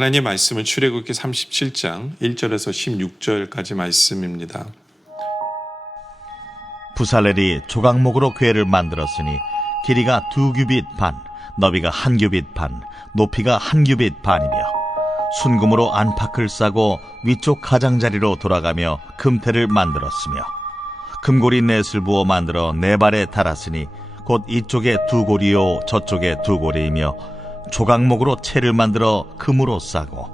하나님의 말씀은 출애굽기 37장 1절에서 16절까지 말씀입니다. 부살렐이 조각목으로 궤를 만들었으니 길이가 2규빗 반, 너비가 1규빗 반, 높이가 1규빗 반이며 순금으로 안팎을 싸고 위쪽 가장자리로 돌아가며 금태를 만들었으며 금고리 넷을 부어 만들어 네 발에 달았으니 곧 이쪽에 2고리요 저쪽에 2고리이며 조각목으로 채를 만들어 금으로 싸고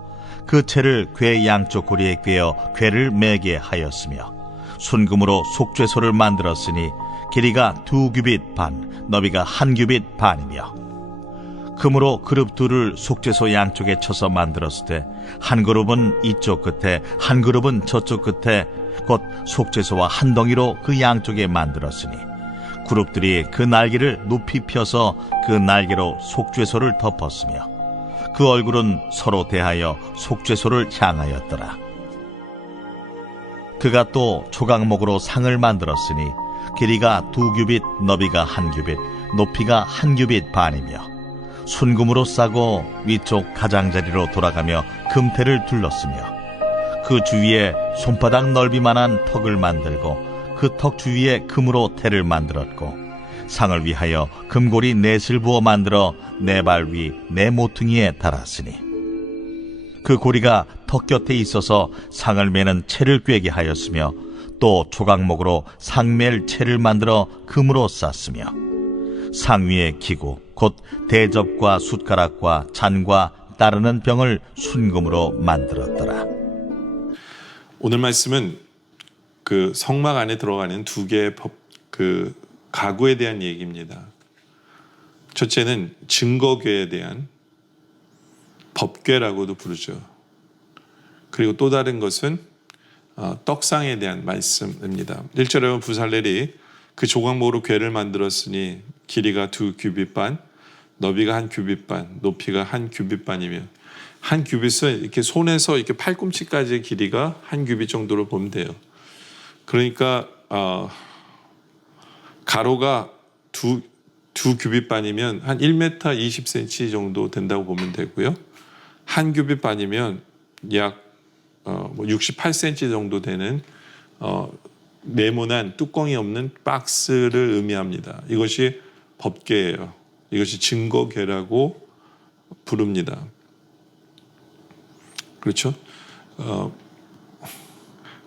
그 채를 궤 양쪽 고리에 꿰어 궤를 매게 하였으며 순금으로 속죄소를 만들었으니 길이가 2규빗 반, 너비가 1규빗 반이며 금으로 그룹 둘을 속죄소 양쪽에 쳐서 만들었을 때 한 그룹은 이쪽 끝에 한 그룹은 저쪽 끝에 곧 속죄소와 한 덩이로 그 양쪽에 만들었으니 그룹들이 그 날개를 높이 펴서 그 날개로 속죄소를 덮었으며 그 얼굴은 서로 대하여 속죄소를 향하였더라. 그가 또 조각목으로 상을 만들었으니 길이가 2규빗, 너비가 1규빗, 높이가 1규빗 반이며 순금으로 싸고 위쪽 가장자리로 돌아가며 금태를 둘렀으며 그 주위에 손바닥 넓이만한 턱을 만들고 그 턱 주위에 금으로 태를 만들었고 상을 위하여 금고리 넷을 부어 만들어 네 발 위 네 모퉁이에 달았으니 그 고리가 턱 곁에 있어서 상을 매는 채를 꿰게 하였으며 또 조각목으로 상맬 채를 만들어 금으로 쌌으며 상 위에 기구 곧 대접과 숟가락과 잔과 따르는 병을 순금으로 만들었더라. 오늘 말씀은 그 성막 안에 들어가는 두 개의 가구에 대한 얘기입니다. 첫째는 증거궤에 대한 법궤라고도 부르죠. 그리고 또 다른 것은 떡상에 대한 말씀입니다. 1절에 보면 부살렐이 그 조각목으로 궤를 만들었으니 길이가 2규빗 반, 너비가 1규빗 반, 높이가 1규빗 반이며 1규빗은 이렇게 손에서 이렇게 팔꿈치까지의 길이가 1규빗 정도로 보면 돼요. 그러니까 가로가 2규빗 반이면 한 1m 20cm 정도 된다고 보면 되고요. 1규빗 반이면 약 68cm 정도 되는 네모난 뚜껑이 없는 박스를 의미합니다. 이것이 법궤예요. 이것이 증거궤라고 부릅니다. 그렇죠?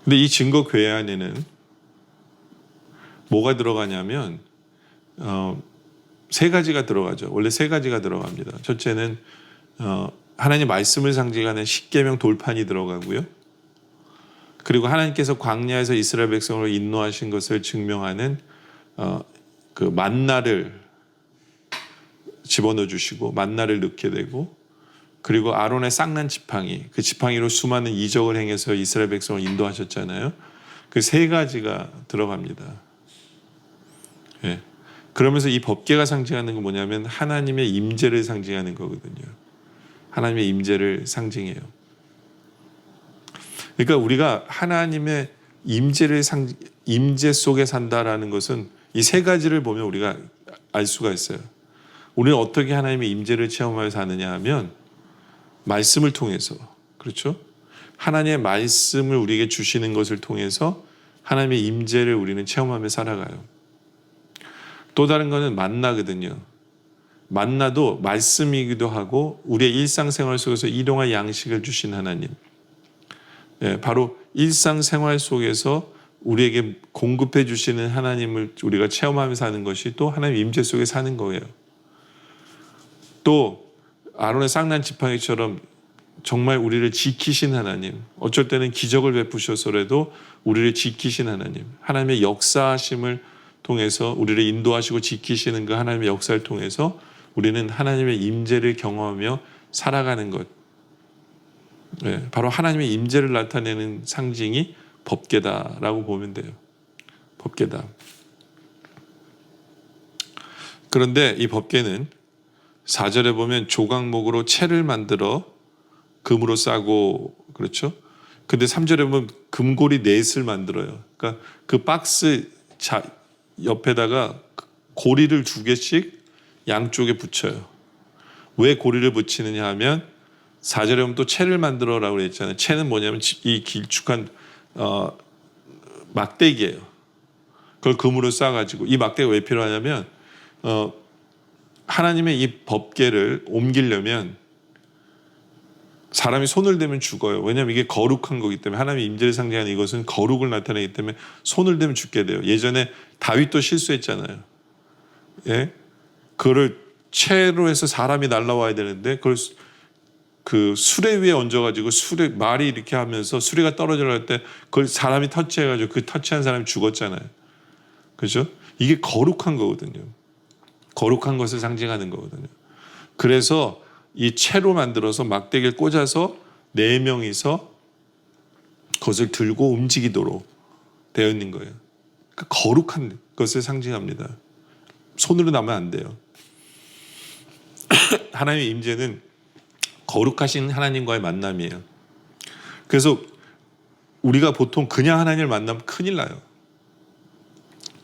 근데 이 증거궤 안에는 뭐가 들어가냐면 세 가지가 들어가죠. 원래 세 가지가 들어갑니다. 첫째는 하나님 말씀을 상징하는 십계명 돌판이 들어가고요. 그리고 하나님께서 광야에서 이스라엘 백성을 인도하신 것을 증명하는 그 만나를 집어넣어 주시고 만나를 넣게 되고, 그리고 아론의 쌍난 지팡이, 그 지팡이로 수많은 이적을 행해서 이스라엘 백성을 인도하셨잖아요. 그 세 가지가 들어갑니다. 예. 그러면서 이 법궤가 상징하는 건 뭐냐면 하나님의 임재를 상징하는 거거든요. 하나님의 임재를 상징해요. 그러니까 우리가 하나님의 임재 속에 산다라는 것은 이 세 가지를 보면 우리가 알 수가 있어요. 우리는 어떻게 하나님의 임재를 체험하며 사느냐 하면 말씀을 통해서, 그렇죠? 하나님의 말씀을 우리에게 주시는 것을 통해서 하나님의 임재를 우리는 체험하며 살아가요. 또 다른 거는 만나거든요. 만나도 말씀이기도 하고 우리의 일상생활 속에서 일용할 양식을 주신 하나님. 예, 바로 일상생활 속에서 우리에게 공급해 주시는 하나님을 우리가 체험하며 사는 것이 또 하나님 임재 속에 사는 거예요. 또 아론의 쌍난 지팡이처럼 정말 우리를 지키신 하나님, 어쩔 때는 기적을 베푸셔서라도 우리를 지키신 하나님, 하나님의 역사하심을 통해서 우리를 인도하시고 지키시는 그 하나님의 역사를 통해서 우리는 하나님의 임재를 경험하며 살아가는 것. 네, 바로 하나님의 임재를 나타내는 상징이 법궤다라고 보면 돼요. 법궤다. 그런데 이 법궤는 4절에 보면 조각목으로 채를 만들어 금으로 싸고, 그렇죠? 근데 3절에 보면 금고리 넷을 만들어요. 그러니까 그 박스 옆에다가 고리를 2개씩 양쪽에 붙여요. 왜 고리를 붙이느냐 하면 4절에 보면 또 채를 만들어라고 그랬잖아요. 채는 뭐냐면 이 길쭉한 막대기예요. 그걸 금으로 쌓아가지고, 이 막대기가 왜 필요하냐면 하나님의 이 법궤를 옮기려면 사람이 손을 대면 죽어요. 왜냐하면 이게 거룩한 거기 때문에, 하나님의 임재를 상징하는 이것은 거룩을 나타내기 때문에 손을 대면 죽게 돼요. 예전에 다윗도 실수했잖아요. 예? 그거를 채로 해서 사람이 날라와야 되는데 그걸 그 수레 위에 얹어가지고 말이 이렇게 하면서 수레가 떨어지려 할 때 그걸 사람이 터치해가지고 그 터치한 사람이 죽었잖아요. 그죠? 이게 거룩한 거거든요. 거룩한 것을 상징하는 거거든요. 그래서 이 채로 만들어서 막대기를 꽂아서 4명이서 그것을 들고 움직이도록 되어 있는 거예요. 그러니까 거룩한 것을 상징합니다. 손으로 나면 안 돼요. 하나님의 임재는 거룩하신 하나님과의 만남이에요. 그래서 우리가 보통 그냥 하나님을 만나면 큰일 나요.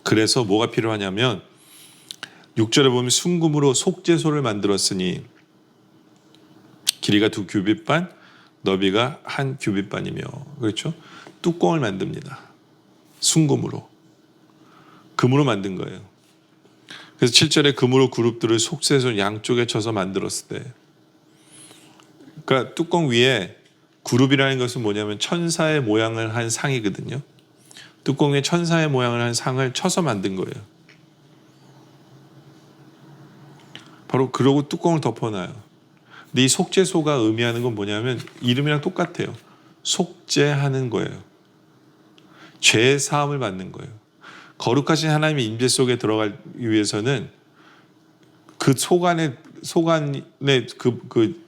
그래서 뭐가 필요하냐면 6절에 보면 순금으로 속죄소를 만들었으니 길이가 2규빗 반, 너비가 1규빗 반이며, 그렇죠? 뚜껑을 만듭니다. 순금으로. 금으로 만든 거예요. 그래서 7절에 금으로 그룹들을 속죄소 양쪽에 쳐서 만들었을 때, 그러니까 뚜껑 위에 그룹이라는 것은 뭐냐면 천사의 모양을 한 상이거든요. 뚜껑 위에 천사의 모양을 한 상을 쳐서 만든 거예요. 바로 그러고 뚜껑을 덮어놔요. 근데 이 속죄소가 의미하는 건 뭐냐면 이름이랑 똑같아요. 속죄하는 거예요. 죄 사함을 받는 거예요. 거룩하신 하나님의 임재 속에 들어가기 위해서는 그 소관에 그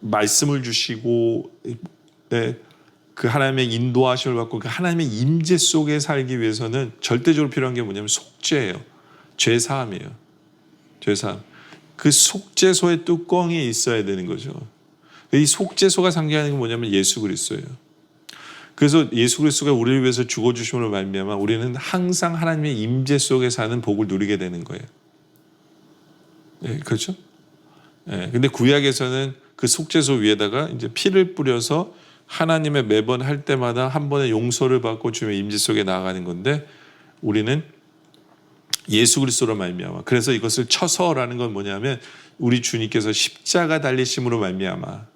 말씀을 주시고, 네, 그 하나님의 인도하심을 받고 그 하나님의 임재 속에 살기 위해서는 절대적으로 필요한 게 뭐냐면 속죄예요. 죄 사함이에요. 죄 사함. 그 속죄소의 뚜껑이 있어야 되는 거죠. 이 속죄소가 상징하는 게 뭐냐면 예수 그리스도예요. 그래서 예수 그리스도가 우리를 위해서 죽어주심으로 말미암아 우리는 항상 하나님의 임재 속에 사는 복을 누리게 되는 거예요. 네, 그렇죠? 네, 근데 구약에서는 그 속죄소 위에다가 이제 피를 뿌려서 하나님의 매번 할 때마다 한 번의 용서를 받고 주님의 임재 속에 나아가는 건데, 우리는 예수 그리스도로 말미암아, 그래서 이것을 쳐서라는 건 뭐냐면 우리 주님께서 십자가 달리심으로 말미암아,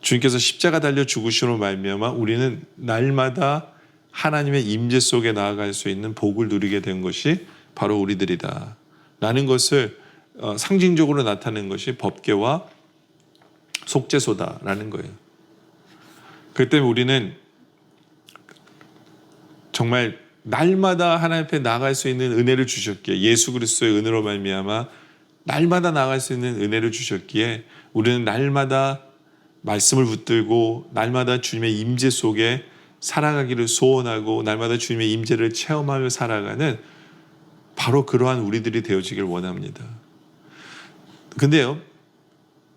주님께서 십자가 달려 죽으심으로 말미암아 우리는 날마다 하나님의 임재 속에 나아갈 수 있는 복을 누리게 된 것이 바로 우리들이다 라는 것을 상징적으로 나타내는 것이 법궤와 속죄소다라는 거예요. 그렇기 때문에 우리는 정말 날마다 하나님 앞에 나아갈 수 있는 은혜를 주셨기에, 예수 그리스도의 은혜로 말미암아 날마다 나아갈 수 있는 은혜를 주셨기에 우리는 날마다 말씀을 붙들고 날마다 주님의 임재 속에 살아가기를 소원하고 날마다 주님의 임재를 체험하며 살아가는 바로 그러한 우리들이 되어지길 원합니다. 근데요,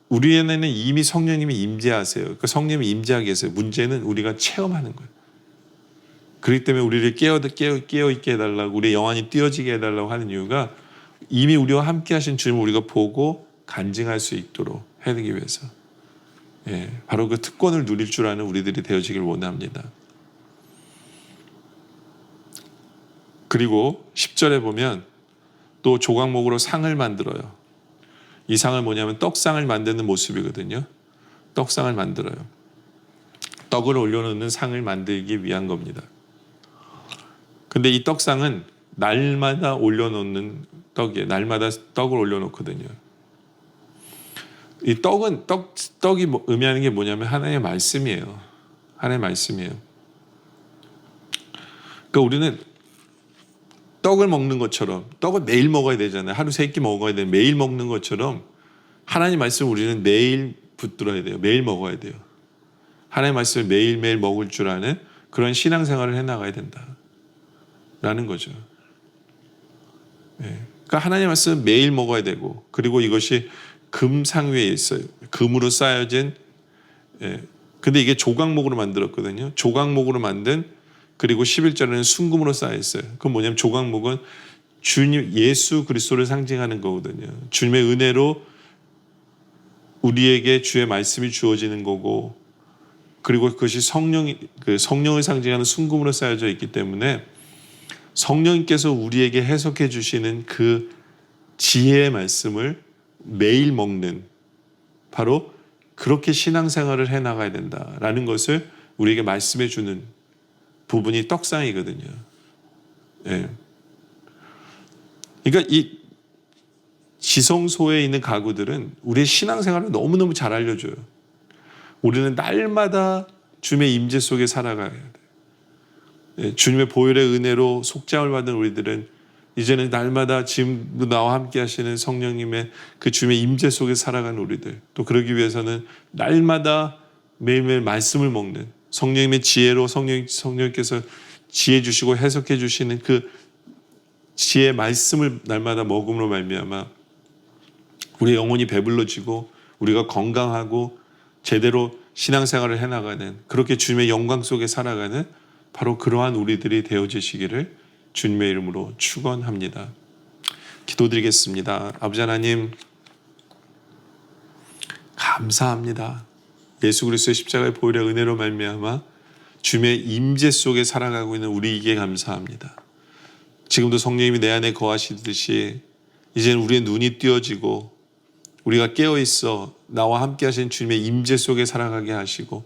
우리에는 이미 성령님이 임재하세요. 그러니까 성령님이 임재하게 계세요. 문제는 우리가 체험하는 거예요. 그렇기 때문에 우리를 깨어있게 해달라고, 우리의 영안이 띄어지게 해달라고 하는 이유가 이미 우리와 함께 하신 주님을 우리가 보고 간증할 수 있도록 해내기 위해서, 예, 바로 그 특권을 누릴 줄 아는 우리들이 되어지길 원합니다. 그리고 10절에 보면 또 조각목으로 상을 만들어요. 이 상을 뭐냐면 떡상을 만드는 모습이거든요. 떡상을 만들어요. 떡을 올려놓는 상을 만들기 위한 겁니다. 근데 이 떡상은 날마다 올려놓는 떡이에요. 날마다 떡을 올려놓거든요. 이 떡이 의미하는 게 뭐냐면 하나님의 말씀이에요. 하나님의 말씀이에요. 그러니까 우리는 떡을 먹는 것처럼, 떡을 매일 먹어야 되잖아요. 하루 3끼 먹어야 돼요. 매일 먹는 것처럼 하나님 말씀을 우리는 매일 붙들어야 돼요. 매일 먹어야 돼요. 하나님 말씀을 매일매일 먹을 줄 아는 그런 신앙생활을 해나가야 된다 라는 거죠. 네. 그러니까 하나님 말씀은 매일 먹어야 되고, 그리고 이것이 금상 위에 있어요. 금으로 쌓여진, 예. 근데 이게 조각목으로 만들었거든요. 조각목으로 만든, 그리고 11절에는 순금으로 쌓여 있어요. 그건 뭐냐면 조각목은 주님 예수 그리스도를 상징하는 거거든요. 주님의 은혜로 우리에게 주의 말씀이 주어지는 거고, 그리고 그것이 성령을 상징하는 순금으로 쌓여져 있기 때문에 성령님께서 우리에게 해석해 주시는 그 지혜의 말씀을 매일 먹는, 바로 그렇게 신앙생활을 해나가야 된다라는 것을 우리에게 말씀해 주는 부분이 떡상이거든요. 예. 그러니까 이 지성소에 있는 가구들은 우리의 신앙생활을 너무너무 잘 알려줘요. 우리는 날마다 주님의 임재 속에 살아가야 돼. 예, 주님의 보혈의 은혜로 속죄함을 받은 우리들은 이제는 날마다 지금도 나와 함께 하시는 성령님의 그 주님의 임재 속에 살아가는 우리들, 또 그러기 위해서는 날마다 매일매일 말씀을 먹는 성령님의 지혜로 성령님께서 지혜 주시고 해석해 주시는 그 지혜의 말씀을 날마다 먹음으로 말미암아 우리의 영혼이 배불러지고 우리가 건강하고 제대로 신앙생활을 해나가는, 그렇게 주님의 영광 속에 살아가는 바로 그러한 우리들이 되어지시기를 주님의 이름으로 축원합니다. 기도드리겠습니다. 아버지 하나님, 감사합니다. 예수 그리스도의 십자가의 보혈의 은혜로 말미암아 주님의 임재 속에 살아가고 있는 우리에게 감사합니다. 지금도 성령님이 내 안에 거하시듯이 이제는 우리의 눈이 띄어지고 우리가 깨어있어 나와 함께 하신 주님의 임재 속에 살아가게 하시고,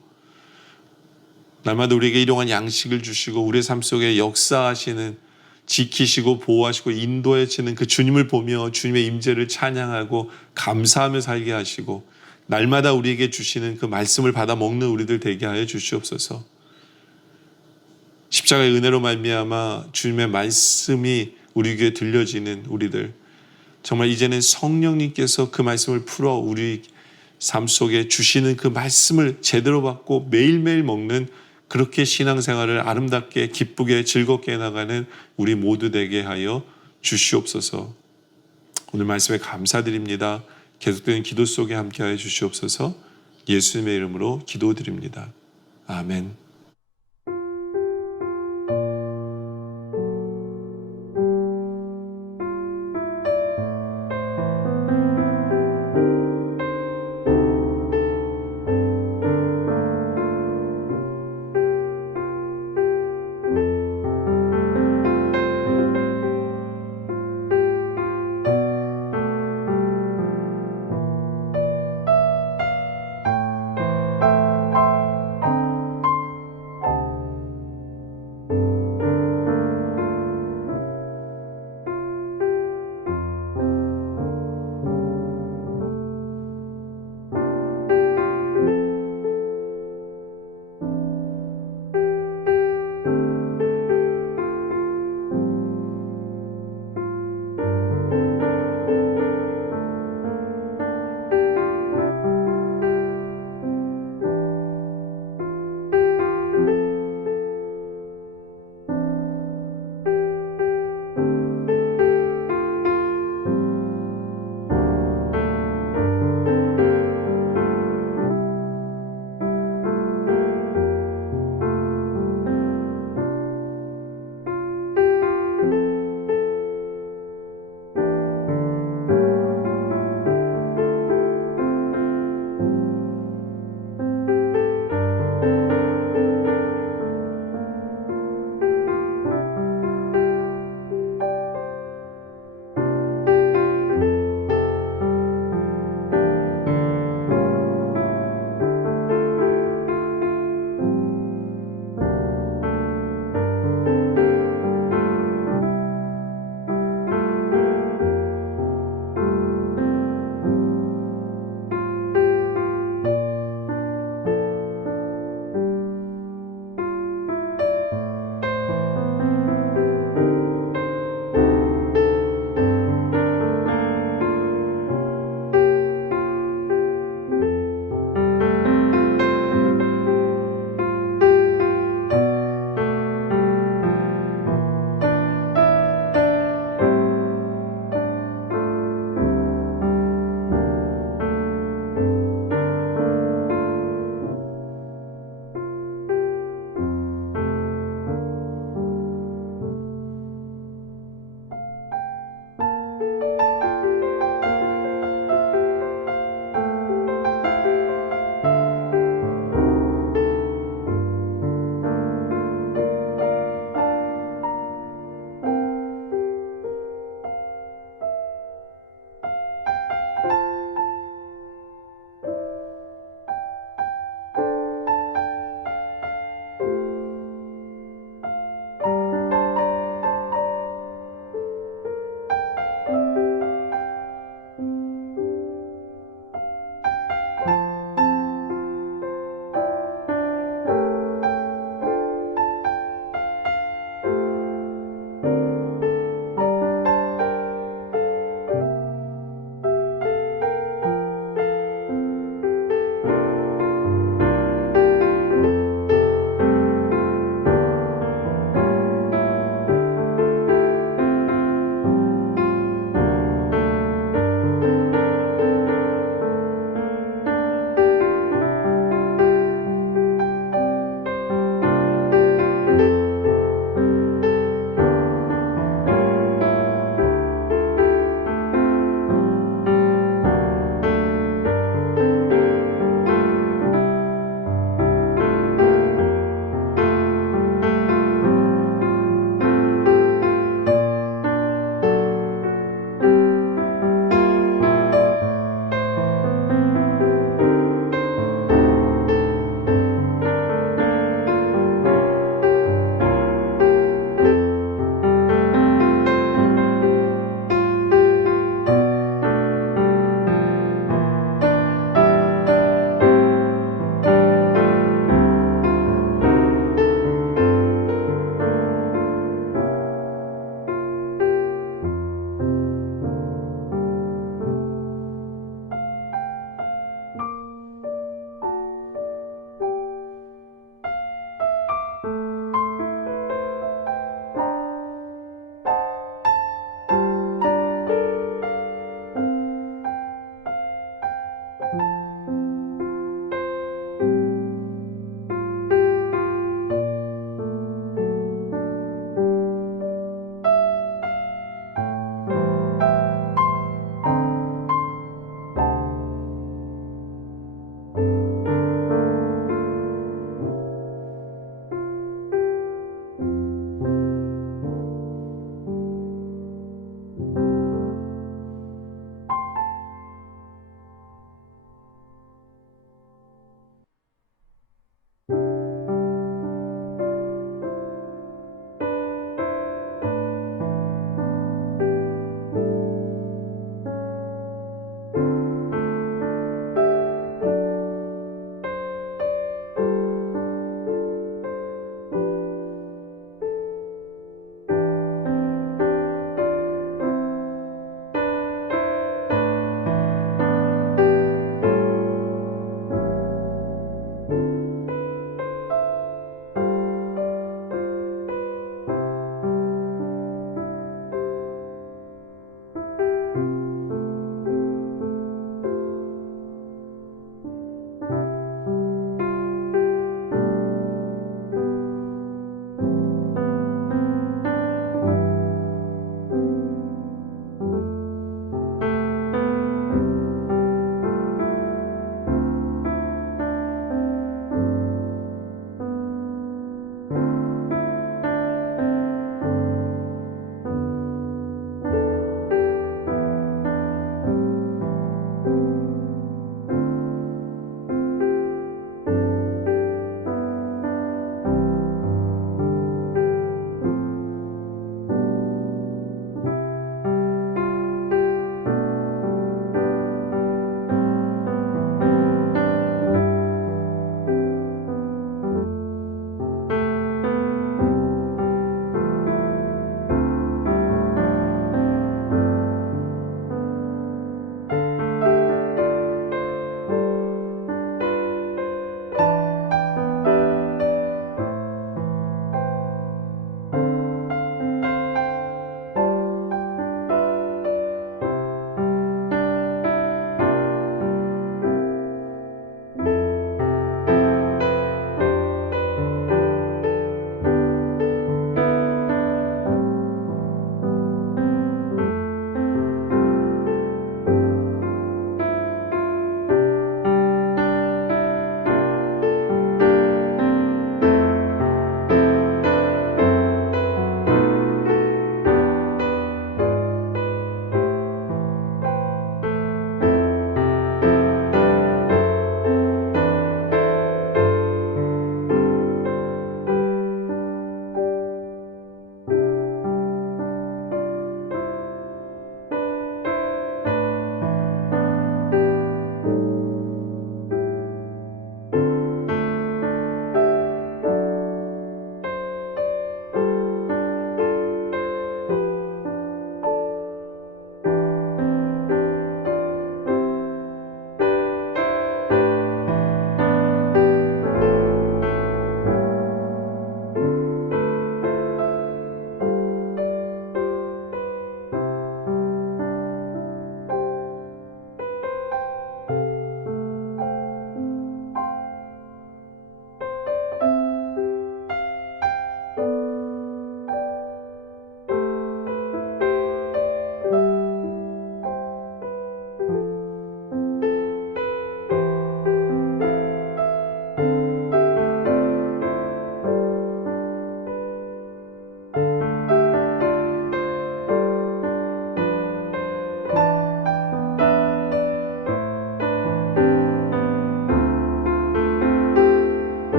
날마다 우리에게 일용한 양식을 주시고 우리의 삶 속에 역사하시는, 지키시고 보호하시고 인도하시는 그 주님을 보며 주님의 임재를 찬양하고 감사하며 살게 하시고, 날마다 우리에게 주시는 그 말씀을 받아 먹는 우리들 되게 하여 주시옵소서. 십자가의 은혜로 말미암아 주님의 말씀이 우리 귀에 들려지는 우리들, 정말 이제는 성령님께서 그 말씀을 풀어 우리 삶 속에 주시는 그 말씀을 제대로 받고 매일매일 먹는, 그렇게 신앙생활을 아름답게 기쁘게 즐겁게 해나가는 우리 모두 되게 하여 주시옵소서. 오늘 말씀에 감사드립니다. 계속되는 기도 속에 함께하여 주시옵소서. 예수님의 이름으로 기도드립니다. 아멘.